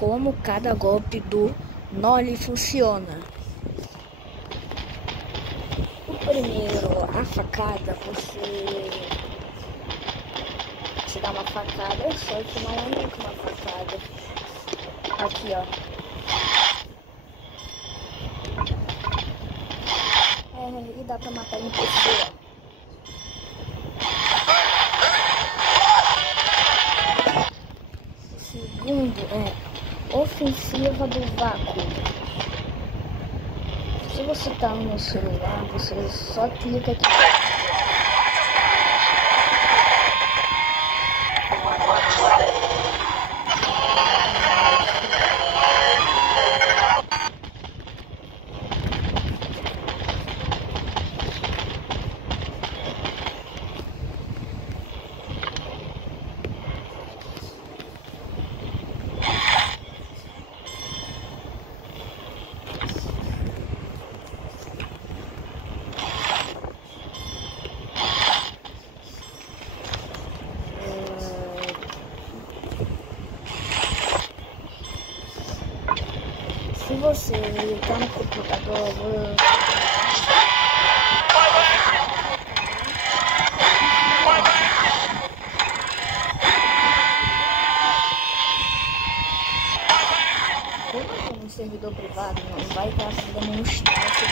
como cada golpe do Noli funciona. O primeiro, a facada, você dá uma facada, só que não é muito uma facada. Aqui, ó. E dá pra matar em pessoa. O segundo é ofensiva do vácuo. Se você tá no celular, você só clica aqui. Se você tá no computador, como é um servidor privado, não vai estar dando um estresse.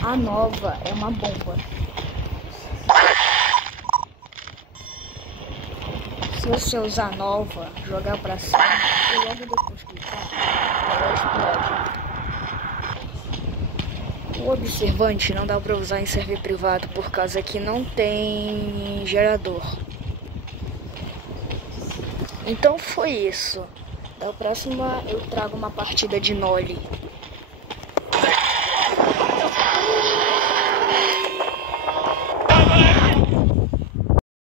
A nova é uma bomba. Se você usar a nova, jogar pra cima e logo depois clicar, ela explode. O observante não dá pra usar em servidor privado por causa que não tem gerador. Então foi isso. Da próxima eu trago uma partida de Noli.